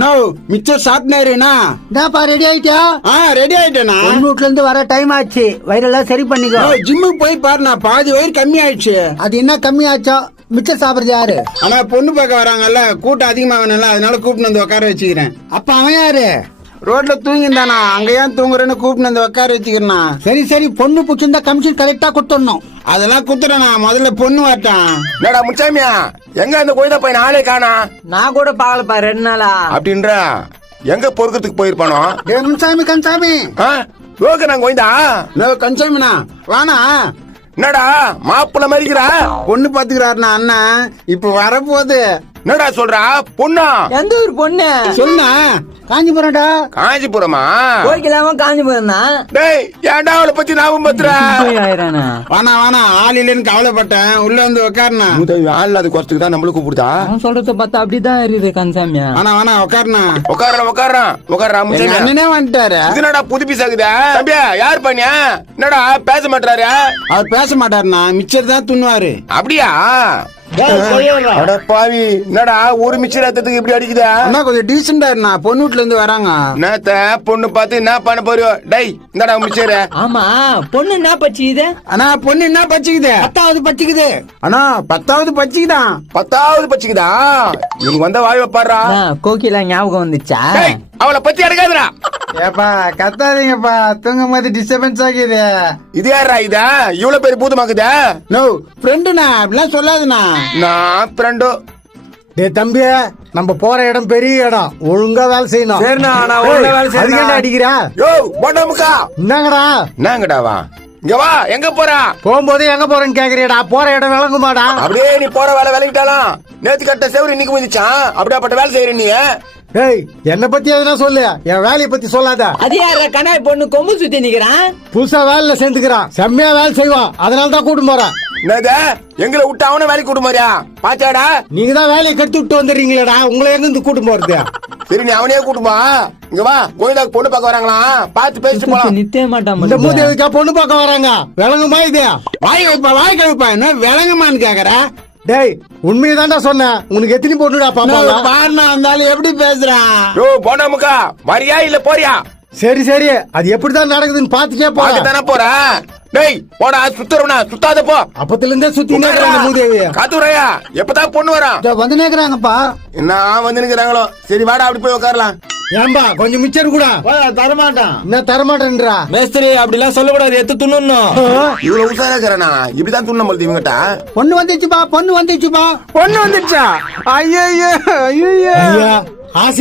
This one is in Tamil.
No mixture சாப்பிட்டாருண்ணா. என்னப்பா ரெடி ஆயிட்டா? ரெடி ஆயிட்டேண்ணா. வீட்டுல இருந்து வர டைம் ஆச்சு, வயிறெல்லாம் சரி பண்ணிக்கோ. ஜிம்முக்கு போய் பாருண்ணா, பாதி வயிறு கம்மி ஆயிடுச்சு. அது என்ன கம்மி ஆச்சோ? மிச்சர் சாப்பிடுறது யாரு? ஆனா பொண்ணு பார்க்க வராங்கல்ல, கூட்டம் அதிகமாகணும்ல, அதனால கூப்பிட்டு வந்து உட்கார வச்சுக்கிறேன். அப்ப அவன் யாரு? ரோட்ல தூங்கிந்தானா, அங்க ஏன் தூங்குறேன்னு கூப்பிட்டு வந்து உட்கார வச்சுக்கிறேன்னா. சரி பொண்ணு பிடிச்சிருந்தா கமிஷன் கரெக்டா கொடுத்துடணும். அதெல்லாம் குத்துறேண்ணா, முதல்ல பொண்ணு வரட்டான். என்னடா முச்சாமியா, எங்க அந்த கோயில போய் ஆளே காணா? நான் கூட பாக்கலப்பா 2 நாளா. அப்படின்ற எங்க பொறுக்கிறதுக்கு போயிருப்பானோ? கன்சாமி கன்சாமி நாங்க கோயிந்தா கன்சாமிண்ணா வானா. என்னடா மாப்பிள்ள மறிக்கிறா? பொண்ணு பாத்துக்கிறாருண்ணா அண்ணன், இப்ப வரப்போகுது. என்னடா சொல்றா? பொண்ணா? எந்த ஊர் பொண்ணு சொல்லுண்ணா. காஞ்சிபுரம்டா. காஞ்சிபுரமா? கோயிலாம காஞ்சிபுரம் தான். டேய் ஏன்டா அவளை பத்தி ஞாபகம் பத்துறா? வானா ஆள் இல்லைன்னு கவலைப்பட்டேன், உள்ள வந்து உட்காருண்ணா. ஆள் இல்லாத குறைச்சுக்கு தான் நம்மளுக்கு கூப்பிடுதா? அவன் சொல்றத பார்த்தா அப்படிதான் இருக்குது கன்சாமியா. வானா உட்காருண்ணா. உட்கார்றா முச்சாமி. அண்ணனே வந்துட்டாரு. என்னடா புது பீஸ் ஆகுதா? தம்பியா யார் பண்ணியா? என்னடா பேச மாட்டாரு? அவர் பேச மாட்டாருண்ணா, மிச்சர் தான் துண்ணுவாரு. அப்படியா? அட பாவி, என்னடா ஒரு மிச்சர் ரத்தத்துக்கு இப்படி அடிக்குதா? அண்ணா கொஞ்சம் டீசெண்டா இருந்தா, பொண்ணு வீட்டுல இருந்து வராங்க. நேத்த பொண்ணு பார்த்து என்ன பண்ண போறியோ? டேய் இந்தடா மிச்சர். ஆமா பொண்ணு என்ன பச்சிக்குது? அண்ணா பொண்ணு என்ன பச்சிக்குது? 10வது பச்சிக்குது. அண்ணா 10வது பச்சிக்குதான். 10வது பச்சிக்குதா? இவனுக்கு வந்த வாய் வைப்பாரா? கோகிலா ஞாபகம் வந்துச்சா? அவளை பத்தி எடுக்காதுடா. ஏப்பா கத்தாதீங்கப்பா, தூங்கும் போது டிஸ்டர்பன்ஸ் ஆகுது. இது யாரா? இதா இவ்வளவு பேர் பூதமாக்குதா? நோ ஃப்ரெண்டுண்ணா, அப்படிலாம் சொல்லாதுண்ணா. நான் ஃப்ரெண்டோ. டேய் தம்பி, நம்ம போற இடம் பெரிய இடம், ஒழுங்கா வேலை செய்யணும். சரிண்ணா, நான் ஒழுங்கா வேலை செய்றேன். அதுக்கு அடிக்கிறா? யோ போண்டமுக்கா, என்னங்கடா? என்னங்கடாவா? இங்க வா. எங்க போறா? போகும்போது எங்க போறேன்னு கேக்குறியடா? போற இடம் விளங்குமாடா? அப்படியே நீ போற வேலை விளங்கிட்டாலாம். நேத்து கட்ட செவரு இன்னைக்கு முடிச்சான். அப்படியாப்பட்ட வேலை செய்யற நீ? ஏய் என்ன பத்தி எதுனா சொல்லு, என் வேலையை பத்தி சொல்லாத. அது யார கனாய் பொண்ணு கொம்பு சுத்தி நிக்கிறான்? புதுசா வேலையில சேர்ந்துக்கிறான், செம்மையா வேலை செய்வான், அதனால தான் கூட்டு போறேன். என்னது எங்களை விட்டு அவன வேலைக்கு கூட்டு போறியா? பாச்சாடா, நீங்க தான் வேலையை கட்டு விட்டு வந்துடுறீங்களேடா, உங்களை எங்க இருந்து கூட்டு போறது? சரி நீ அவனையே கூட்டுமா. இங்க வா, கோயிலாக்கு பொண்ணு பார்க்க வராங்களா, பார்த்து பேசிட்டு போலாம். நித்தே மாட்டான். இந்த மூதேவிக்கா பொண்ணு பார்க்க வராங்க? விளங்குமா இது? வாய் கழிப்பா என்ன விளங்குமான்னு கேக்குற? டேய் உண்மையதான்டா சொன்னேன், உனக்கு எத்தனை பொண்ணுடா பாப்பா? பாருண்ணா இருந்தாலும் எப்படி பேசுறான்? யோ போண்டமுக்கா, வரியா இல்ல போறியா? சரி அது எப்படிதான் நடக்குதுன்னு பாத்துட்டே தானே போற. டேய் போடா, சுத்துறவனா சுத்தாத போ. அப்பத்துல இருந்தே சுத்தி மூதேவி காத்துறையா, எப்பதான் பொண்ணு வரா? வந்து நேக்குறாங்கப்பா. என்ன வந்து நிக்கிறாங்களோ? சரி வாடா, அப்படி போய் உட்காரலாம். ஏம்பா கொஞ்சம் மிச்சர் கூட தரமாட்டான். என்ன தரமாட்டேன்றா? மேஸ்திரி அப்படிலாம் சொல்லக்கூடாது, எத்து துண்ணணும். இவ்வளவு உசாரா இருக்கிறானா? இப்படிதான் துண்ண முடியுது இவங்கிட்ட. பொண்ணு வந்துச்சுப்பா. பொண்ணு வந்துடுச்சா? ஐயோ ஆசை